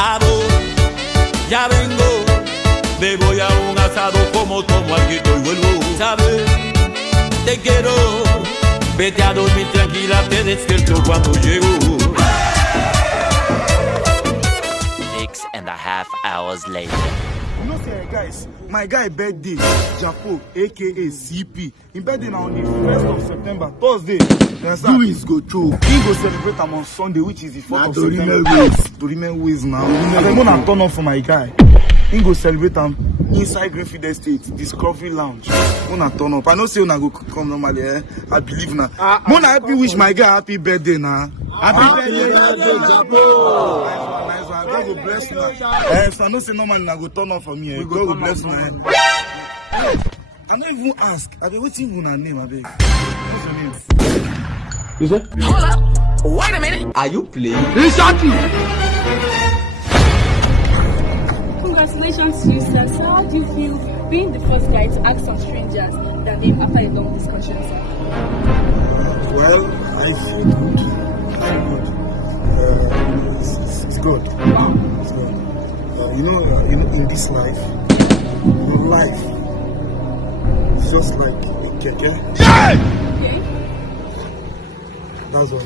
Amor, ya vengo, me voy a un asado como tomo alguito y vuelvo. ¿Sabes? Te quiero, vete a dormir tranquila, te despierto cuando llego. 6.5 hours later. You know, say, guys, my guy birthday, Japo, aka CP. His birthday now on the 1st of September, Thursday. Doings go through. He go celebrate him on Sunday, which is the 4th of to September. remain To remain ways now. I'm gonna turn up for my guy. He go celebrate him inside Greenfield Estate, Discovery Lounge. Gonna turn up. I know say una go come normally, eh? I believe now. Mona happy wish my guy happy birthday now. Happy birthday, Japo. Nice one. God go bless you. So I know say normally I go turn up for me. God go bless you. I don't even ask. I be waiting for her name. I beg. What's your name? Is it? Hold up. Wait a minute. Are you playing? Exactly. Congratulations to you, sir. So how do you feel being the first guy to ask some strangers their name after a long discussion, sir? Well, I feel good. It's good. It's good. You know, in this life, life is just like a keke. Okay. That's all.